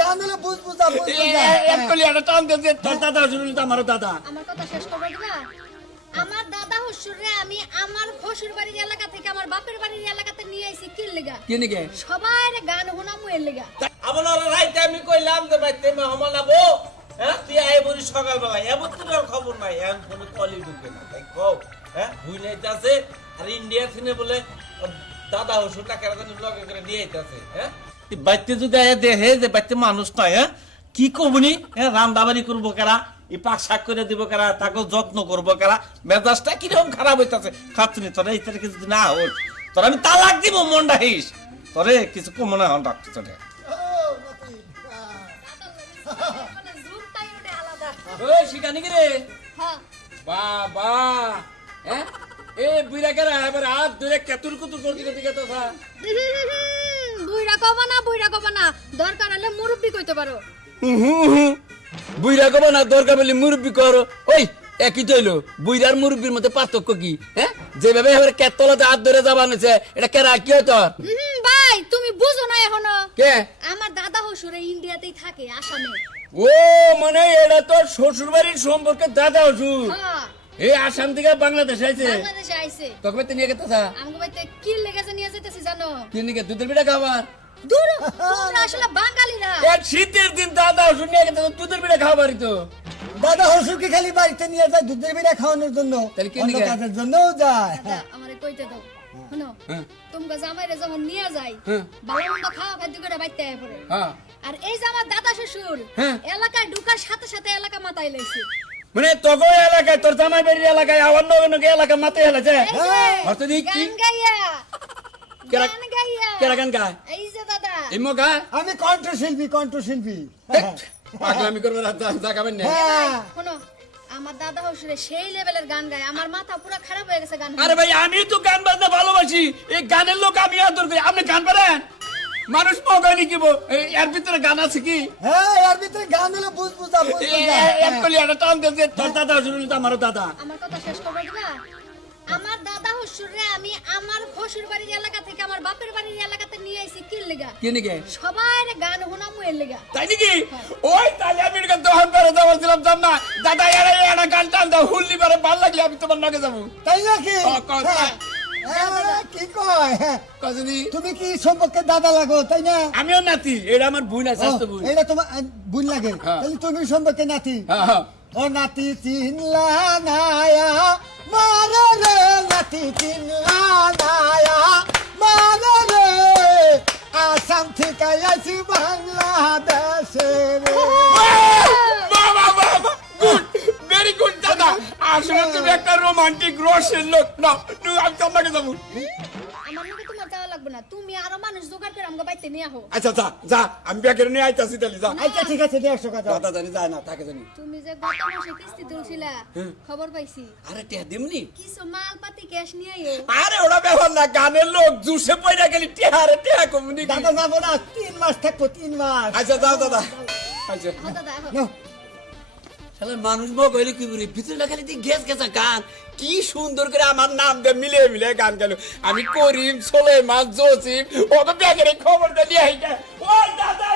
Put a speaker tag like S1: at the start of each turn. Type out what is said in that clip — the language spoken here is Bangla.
S1: গান হলে বুঝ বুঝা বুঝ। বুঝা
S2: এক কলি একটা টান দে, তোর দাদা শুনলি তো আমারও দাদা।
S3: আমার কথা শেষ করবে দিবা আমার দাদা হুসুরে আমি আমার শ্বশুর বাড়ির এলাকা থেকে আমার বাপের বাড়ির এলাকাতে নিয়ে আইছি কি লেগা?
S2: কি নাকি
S3: সবাই গান হুনামু এর লেগা।
S4: আপনার রাইতে আমি কইলাম যে ভাই তেমে হমাল আবো হ্যাঁ তুই আয় বলি সকালবেলা এবার তোর আর খবর নাই। এখন কোনো কলই ঢুকে না তাই কও হ্যাঁ বুঝ নাইতাছে আর ইন্ডিয়া থেকে বলে দাদা হসুর টাকার জানি ব্লগে করে নিয়ে আইতাছে হ্যাঁ? বাইতে যদি দেহে যে বাইতে মানুষ নয় হ্যাঁ? কি কবনি হ্যাঁ রান্দাবাড়ি করব কারা? এই পাক শাক করে দিব কারা? তাকে যত্ন করব কারা? মেজাজটা কীরকম খারাপ হইতাছে? খাচ্ছি তোরা এই তারিখে যদি না হোক তোরা আমি তালাক দিব, মন হিস তোরে কিছু কমনে হন রাখছি তোরে।
S2: বাবা। হ্যাঁ? এ বুইরা কেরা? এবার হাত ধরে কেতুর কুতুর করতে করতে
S3: বুইরা কবা না বুইরা কবা না দরকার হলে মুরব্বি কইতে পারো।
S5: বুইরা কবা না দরকার বলে মুরব্বী করো। ওই একই তৈল বুইরার মুরব্বীর মধ্যে পার্থক্য কি হ্যাঁ যেভাবে এবার কেতলাতে হাত ধরে যাবানেছে এটা কেরা কি তোর?
S3: ভাই তুমি বুঝো না এখনও।
S5: কে?
S3: আমার দাদা হুসুরে ইন্ডিয়াতেই থাকে আসামে।
S5: ও মানে এটা তোর শ্বশুর বাড়ির সম্পর্কে দাদা হসুর
S3: হ্যাঁ।
S5: এই আসাম থেকে বাংলাদেশ আইছে?
S3: বাংলাদেশে আইছে।
S5: তোকে তো নিয়ে গেতে থা
S3: আমাকে বাইতে কি লেগেছে নিয়ে যেতেছি জানো?
S5: কি নিকে দুধের পিঠা খাবার
S3: দূর তোমরা আসলে বাঙালিরা।
S5: এক শীতের দিন দাদা হসুর নিয়ে গেতে দুধের পিঠা খাবারই তো।
S1: দাদা হসুরকে খালি বাড়িতে নিয়ে যায় দুধের বিড়া খাওয়ানোর জন্য?
S5: তাহলে কি
S1: অন্য? কাজের জন্যও যায়।
S3: দাদা আমারে কইতে দাও। শুনো
S5: হ্যাঁ।
S3: তোমরা জামাইরে যখন নিয়ে যাই
S5: হ্যাঁ।
S3: ভালো মন্দ খাওয়া খাদ্য করে বাইতে আয় পড়ে
S5: হ্যাঁ।
S3: আর এই যে আমার দাদা শ্বশুর
S5: হ্যাঁ।
S3: এলাকায় ঢুকার সাথে সাথে এলাকা মাথায় লাইছে
S5: মানে তোকে এলাকায় তোর জামাই বাড়ির এলাকায় নগে নগে এলাকা মাতে হেলেছে? অর্থ দিয়ে কি?
S3: গান
S5: কেরা- কেরা গান গায়?
S3: এই যে দাদা।
S5: এই মগা
S1: আমি কণ্ঠশিল্পী কণ্ঠশিল্পী।
S5: পাগলামি করবে না জাগাবেন না।
S1: হ্যাঁ।
S3: শোনো আমার দাদা সেই লেভেলের গান গায়। আমার মাথা পুরো খারাপ হয়ে গেছে গান
S5: আরে ভাই আমি তো গান বাজনা ভালোবাসি। এই গানের লোক আমি আদর করি। আপনি গান পারেন মানুষ মগানি কি বো? এর ভিতরে গান আছে কি?
S1: হ্যাঁ এর ভিতরে গান হলে বুঝ বুঝা বুঝ বুঝা
S2: এক কলি একটা টান তোর দাদা শুনলি তো আমারও দাদা।
S3: আমার কথা শেষ দিবা আমার দাদা শ্বশুরে আমি আমার শ্বশুর বাড়ির এলাকা থেকে আমার বাপের বাড়ির এলাকাতে নিয়ে আইছি কি লেগা?
S5: কি নিকে
S3: সবাই গান হুনামু এর লেগা।
S2: তাই নাকি? ওই তাহলে আমি এটা দোকান করে যাব ছিলাম যাম না? দাদা এরা একটা গান টান দাও হুল্লি পারে ভালো লাগলে আমি তোমার নাকে যাব।
S1: তাই নাকি?
S2: ক-
S1: হ্যাঁ। হ্যাঁ, কি কয়? হ্যাঁ।
S2: কজনী
S1: তুমি কি সম্পর্কে দাদা লাগো তাই না?
S2: আমিও নাতি এটা আমার বোন আছে
S1: এটা তোমার বোন। লাগে। তাহলে তুমি সম্পর্কে নাতি।
S2: হ্যাঁ, হ্যাঁ।
S1: ও নাতি চিনলা নায়া।
S2: আসলে তুমি একটা রোমান্টিক রসের লোক। না আমি তোমাকে যাব
S3: তোমার যাওয়া লাগবে না। তুমি আরও মানুষ জোগাড় করে আমাকে বাইতে নিয়ে আহো।
S2: আচ্ছা যা যা আমি ব্যাগের নিয়ে আইতাছি তাহলে যা।
S1: আচ্ছা ঠিক আছে দেড়শো কথা
S2: দাদা জানি যায় না তাকে জানি।
S3: তুমি যে গত মাসে কিস্তি তুলছিলা খবর পাইছি।
S5: আরে টিয়া দেমনি?
S3: কিছু মালপাতি ক্যাশ নিয়ে আইও।
S2: আরে ওরা ব্যাপার না গানের লোক জুসে পয়রা গেলি টিহারে টিহা কমনি
S1: দাদা যাব না তিন মাস থাকব তিন মাস।
S2: আচ্ছা যাও দাদা। আচ্ছা।
S3: হ্যাঁ দাদা
S5: শালা, মানুষ হইলে কি বলি, ভিতরে খালি তুই গেছ গেছে গান,
S2: কি সুন্দর করে আমার নাম দিয়ে মিলে মিলে গান গেল। আমি করিম, সোলেমান, জসিম ওকে ব্যাগের খবরটা দিয়ে আইটা ও দাদা